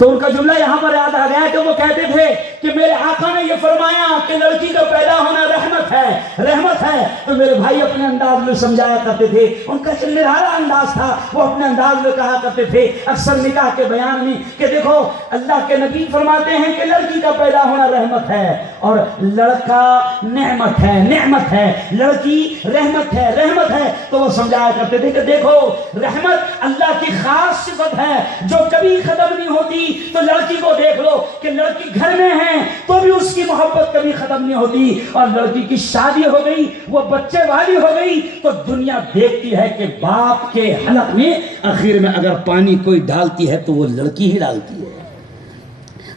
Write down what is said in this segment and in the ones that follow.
تو ان کا جملہ یہاں پر یاد آ گیا کہ وہ کہتے تھے کہ میرے آقا نے یہ فرمایا کہ لڑکی کا پیدا ہونا رحمت ہے، رحمت ہے۔ تو میرے بھائی اپنے انداز میں سمجھایا کرتے تھے، ان کا نرالا انداز تھا، وہ اپنے انداز میں کہا کرتے تھے اکثر نکاح کے بیان میں کہ دیکھو اللہ کے نبی فرماتے ہیں کہ لڑکی کا پیدا ہونا رحمت ہے اور لڑکا نعمت ہے، نعمت ہے، لڑکی رحمت ہے، رحمت ہے۔ تو وہ سمجھایا کرتے تھے کہ دیکھو رحمت اللہ کی خاص صفت ہے جو کبھی ختم نہیں ہوتی۔ تو لڑکی کو دیکھ لو کہ لڑکی گھر میں ہے تو بھی اس کی محبت کبھی ختم نہیں ہوتی، اور لڑکی کی شادی ہو گئی، وہ بچے والی ہو گئی، تو دنیا دیکھتی ہے کہ باپ کے حلق میں آخر میں اگر پانی کوئی ڈالتی ہے تو وہ لڑکی ہی ڈالتی ہے۔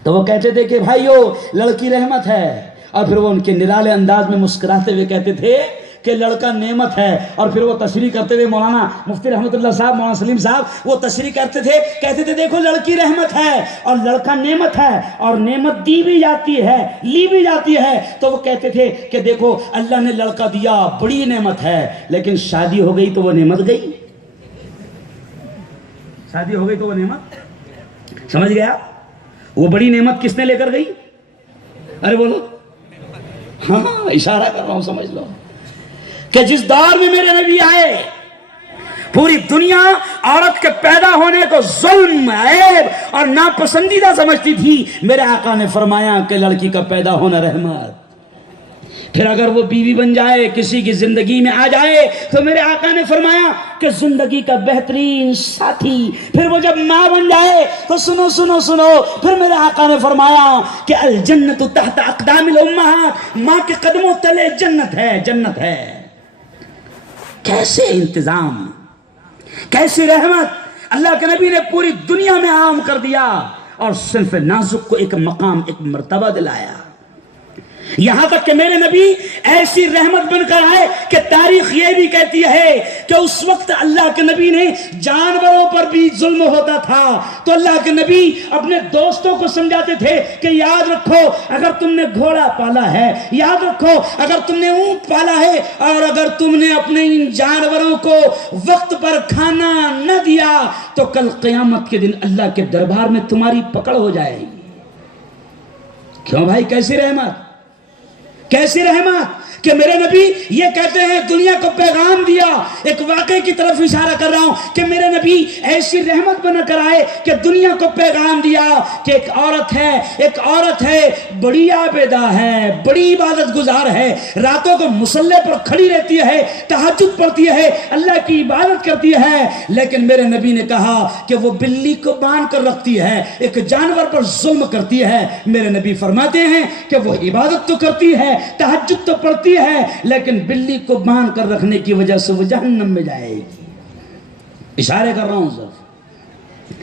تو وہ کہتے تھے کہ بھائیو لڑکی رحمت ہے، اور پھر وہ ان کے نرالے انداز میں مسکراتے ہوئے کہتے تھے کہ لڑکا نعمت ہے، اور پھر وہ تشریح کرتے تھے، مولانا مفتی رحمت اللہ صاحب، مولانا سلیم صاحب وہ تشریح کرتے تھے، کہتے تھے دیکھو لڑکی رحمت ہے اور لڑکا نعمت ہے، اور نعمت دی بھی جاتی ہے لی بھی جاتی ہے۔ تو وہ کہتے تھے کہ دیکھو اللہ نے لڑکا دیا بڑی نعمت ہے، لیکن شادی ہو گئی تو وہ نعمت گئی، شادی ہو گئی تو وہ نعمت، سمجھ گیا؟ وہ بڑی نعمت کس نے لے کر گئی؟ ارے بولو، ہاں اشارہ کر رہا ہوں، سمجھ لو کہ جس دور میں میرے نبی آئے پوری دنیا عورت کے پیدا ہونے کو ظلم، عیب اور ناپسندیدہ سمجھتی تھی، میرے آقا نے فرمایا کہ لڑکی کا پیدا ہونا رحمت۔ پھر اگر وہ بیوی بن جائے، کسی کی زندگی میں آ جائے، تو میرے آقا نے فرمایا کہ زندگی کا بہترین ساتھی۔ پھر وہ جب ماں بن جائے تو سنو سنو سنو، پھر میرے آقا نے فرمایا کہ الجنت تحت اقدام الامہات، ماں کے قدموں تلے جنت ہے، جنت ہے۔ کیسے انتظام، کیسی رحمت اللہ کے نبی نے پوری دنیا میں عام کر دیا، اور صنف نازک کو ایک مقام، ایک مرتبہ دلایا، یہاں تک کہ میرے نبی ایسی رحمت بن کر آئے کہ تاریخ یہ بھی کہتی ہے کہ اس وقت اللہ کے نبی نے جانوروں پر بھی ظلم ہوتا تھا، تو اللہ کے نبی اپنے دوستوں کو سمجھاتے تھے کہ یاد رکھو اگر تم نے گھوڑا پالا ہے، یاد رکھو اگر تم نے اونٹ پالا ہے، اور اگر تم نے اپنے ان جانوروں کو وقت پر کھانا نہ دیا تو کل قیامت کے دن اللہ کے دربار میں تمہاری پکڑ ہو جائے گی۔ کیوں بھائی؟ کیسی رحمت، کیسی رحمت کہ میرے نبی یہ کہتے ہیں، دنیا کو پیغام دیا۔ ایک واقعے کی طرف اشارہ کر رہا ہوں کہ میرے نبی ایسی رحمت بنا کر آئے کہ دنیا کو پیغام دیا کہ ایک عورت ہے بڑی عابدہ ہے، بڑی عبادت گزار ہے، راتوں کو مصلی پر کھڑی رہتی ہے، تہجد پڑھتی ہے، اللہ کی عبادت کرتی ہے، لیکن میرے نبی نے کہا کہ وہ بلی کو باندھ کر رکھتی ہے، ایک جانور پر ظلم کرتی ہے۔ میرے نبی فرماتے ہیں کہ وہ عبادت تو کرتی ہے، تہجد تو پڑھتی ہے، لیکن بلی کو باندھ کر رکھنے کی وجہ سے وہ جہنم میں جائے گی۔ اشارے کر رہا ہوں سر،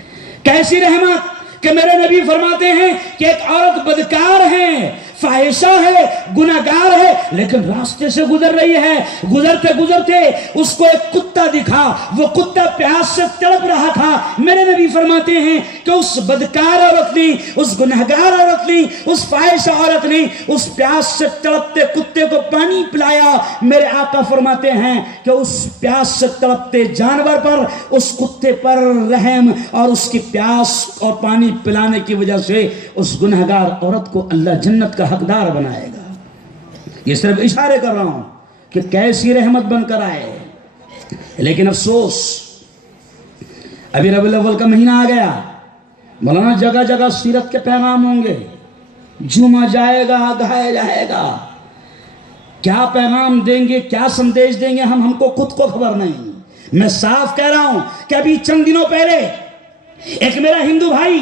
کیسی رحمت کہ میرے نبی فرماتے ہیں کہ ایک عورت بدکار ہے، فاحشہ ہے، گناہگار ہے، لیکن راستے سے گزر رہی ہے، گزرتے گزرتے اس کو ایک کتا دکھا، وہ کتا پیاس سے تڑپ رہا تھا۔ میرے نبی فرماتے ہیں کہ اس بدکار عورت نے، اس گناہگار عورت نے، اس فاحشہ عورت نے اس پیاس سے تڑپتے کتے کو پانی پلایا۔ میرے آقا فرماتے ہیں کہ اس پیاس سے تڑپتے جانور پر، اس کتے پر رحم اور اس کی پیاس اور پانی پلانے کی وجہ سے اس گناہگار عورت کو اللہ جنت کا حقدار بنائے گا۔ یہ صرف اشارے کر رہا ہوں کہ کیسی رحمت بن کر آئے، لیکن افسوس ابھی ربیع الاول کا مہینہ آ گیا، مولانا جگہ جگہ سیرت کے پیغام ہوں گے، جمعہ جائے گا، گایا جائے گا، کیا پیغام دیں گے، کیا سندیش دیں گے، ہم کو خود کو خبر نہیں۔ میں صاف کہہ رہا ہوں کہ ابھی چند دنوں پہلے ایک میرا ہندو بھائی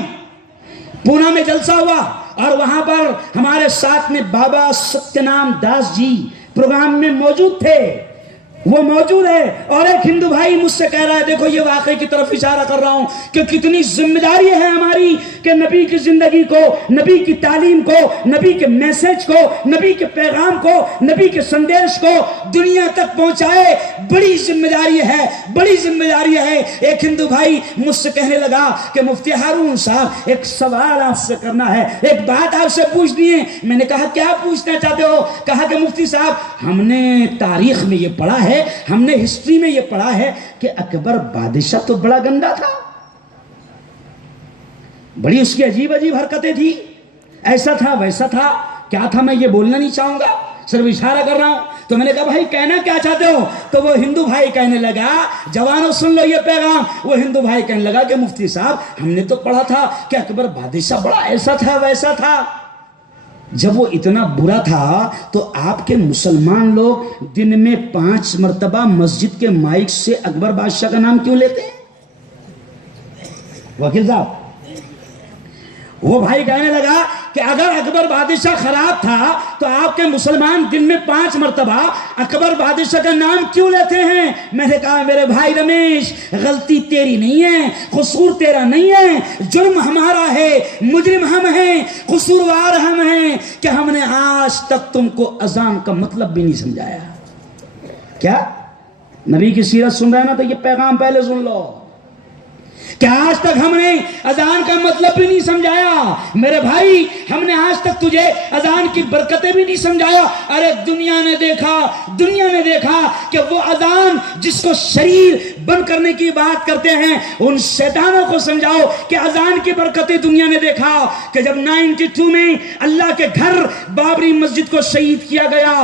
پونا میں جلسہ ہوا، اور وہاں پر ہمارے ساتھ میں بابا ستیہ نام داس جی پروگرام میں موجود تھے، وہ موجود ہے، اور ایک ہندو بھائی مجھ سے کہہ رہا ہے، دیکھو یہ واقعے کی طرف اشارہ کر رہا ہوں کہ کتنی ذمہ داری ہے ہماری کہ نبی کی زندگی کو، نبی کی تعلیم کو، نبی کے میسج کو، نبی کے پیغام کو، نبی کے سندیش کو دنیا تک پہنچائے۔ بڑی ذمہ داری ہے، بڑی ذمہ داری ہے۔ ایک ہندو بھائی مجھ سے کہنے لگا کہ مفتی ہارون صاحب ایک سوال آپ سے کرنا ہے، ایک بات آپ سے پوچھنی ہے۔ میں نے کہا کیا پوچھنا چاہتے ہو؟ کہا کہ مفتی صاحب ہم نے تاریخ میں یہ پڑھا ہے، ہم نے ہسٹری میں یہ پڑھا ہے کہ اکبر بادشاہ تو بڑا گندا تھا۔ بڑی اس کی عجیب عجیب حرکتیں تھی، ایسا تھا ویسا تھا، کیا تھا میں یہ بولنا نہیں چاہوں گا، صرف اشارہ کر رہا ہوں۔ تو میں نے کہا بھائی کہنا کیا چاہتے ہو؟ تو وہ ہندو بھائی کہنے لگا، جوانوں سن لو یہ پیغام، وہ ہندو بھائی کہنے لگا کہ مفتی صاحب ہم نے تو پڑھا تھا کہ اکبر بادشاہ بڑا ایسا تھا ویسا تھا۔ جب وہ اتنا برا تھا تو آپ کے مسلمان لوگ دن میں 5 مرتبہ مسجد کے مائک سے اکبر بادشاہ کا نام کیوں لیتے ہیں؟ وکیل صاحب، وہ بھائی کہنے لگا کہ اگر اکبر بادشاہ خراب تھا تو آپ کے مسلمان دن میں 5 مرتبہ اکبر بادشاہ کا نام کیوں لیتے ہیں؟ میں نے کہا میرے بھائی رمیش، غلطی تیری نہیں ہے، قصور تیرا نہیں ہے، جرم ہمارا ہے، مجرم ہم ہیں، قصوروار ہم ہیں کہ ہم نے آج تک تم کو اذان کا مطلب بھی نہیں سمجھایا۔ کیا نبی کی سیرت سن رہے ہیں نا تو یہ پیغام پہلے سن لو کہ آج تک ہم نے اذان کا مطلب بھی نہیں سمجھایا۔ میرے بھائی ہم نے آج تک تجھے اذان کی برکتیں بھی نہیں سمجھایا۔ ارے دنیا نے دیکھا کہ وہ اذان جس کو شریر بند کرنے کی بات کرتے ہیں ان شیطانوں کو سمجھاؤ کہ اذان کی برکتیں دنیا نے دیکھا کہ جب 92 میں اللہ کے گھر بابری مسجد کو شہید کیا گیا،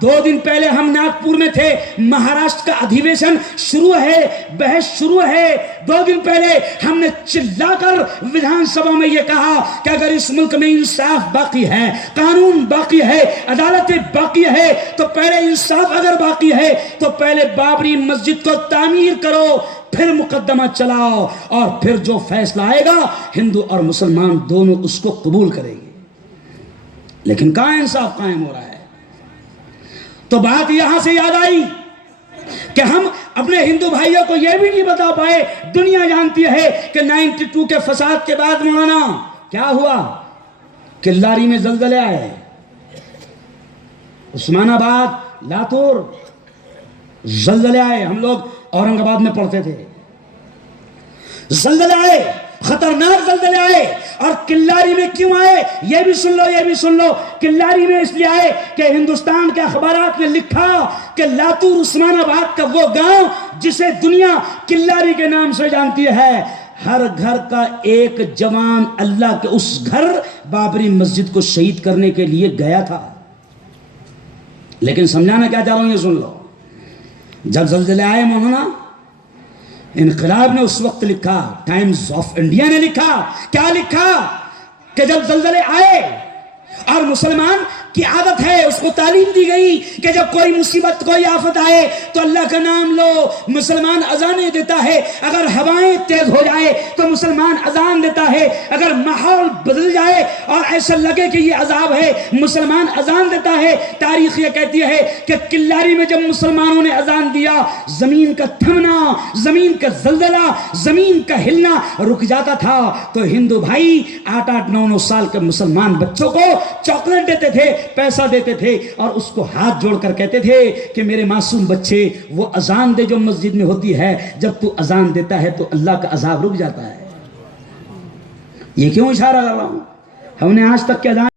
2 دن پہلے ہم ناگپور میں تھے، مہاراشٹر کا ادھیویشن شروع ہے، بحث شروع ہے، 2 دن پہلے ہم نے چلا کر ویدھان سبھا میں یہ کہا کہ اگر اس ملک میں انصاف باقی ہے، قانون باقی ہے، عدالتیں باقی ہے تو پہلے انصاف اگر باقی ہے تو پہلے بابری مسجد کو تعمیر کرو، پھر مقدمہ چلاؤ، اور پھر جو فیصلہ آئے گا ہندو اور مسلمان دونوں اس کو قبول کریں گے۔ لیکن کہاں انصاف قائم ہو رہا ہے؟ تو بات یہاں سے یاد آئی کہ ہم اپنے ہندو بھائیوں کو یہ بھی نہیں بتا پائے۔ دنیا جانتی ہے کہ 92 کے فساد کے بعد مولانا کیا ہوا؟ کلاری میں زلزلے آئے، عثمان آباد، لاتور زلزلے آئے، ہم لوگ اورنگ آباد میں پڑھتے تھے، زلزلے آئے، خطرناک زلزلے آئے۔ اور کلاری میں کیوں آئے یہ بھی سن لو، کلاری میں اس لیے آئے کہ ہندوستان کے اخبارات نے لکھا کہ لاتور عثمان آباد کا وہ گاؤں جسے دنیا کلاری کے نام سے جانتی ہے، ہر گھر کا ایک جوان اللہ کے اس گھر بابری مسجد کو شہید کرنے کے لیے گیا تھا۔ لیکن سمجھانا کیا چاہ رہا ہوں یہ سن لو، جب زلزلے آئے مولانا، انقلاب نے اس وقت لکھا، ٹائمز آف انڈیا نے لکھا، کیا لکھا کہ جب زلزلے آئے اور مسلمان کی عادت ہے، اس کو تعلیم دی گئی کہ جب کوئی مصیبت کوئی آفت آئے تو اللہ کا نام لو، مسلمان اذانیں دیتا ہے، اگر ہوائیں تیز ہو جائے تو مسلمان اذان دیتا ہے، اگر ماحول بدل جائے اور ایسا لگے کہ یہ عذاب ہے مسلمان اذان دیتا ہے۔ تاریخ یہ کہتی ہے کہ کلاری میں جب مسلمانوں نے اذان دیا، زمین کا تھمنا، زمین کا زلزلہ، زمین کا ہلنا رک جاتا تھا۔ تو ہندو بھائی 8-8 9-9 سال کے مسلمان بچوں کو چاکلیٹ دیتے تھے، پیسہ دیتے تھے، اور اس کو ہاتھ جوڑ کر کہتے تھے کہ میرے معصوم بچے وہ اذان دے جو مسجد میں ہوتی ہے، جب تو اذان دیتا ہے تو اللہ کا عذاب رک جاتا ہے۔ یہ کیوں اشارہ کر رہا ہوں؟ ہم نے آج تک کے اذان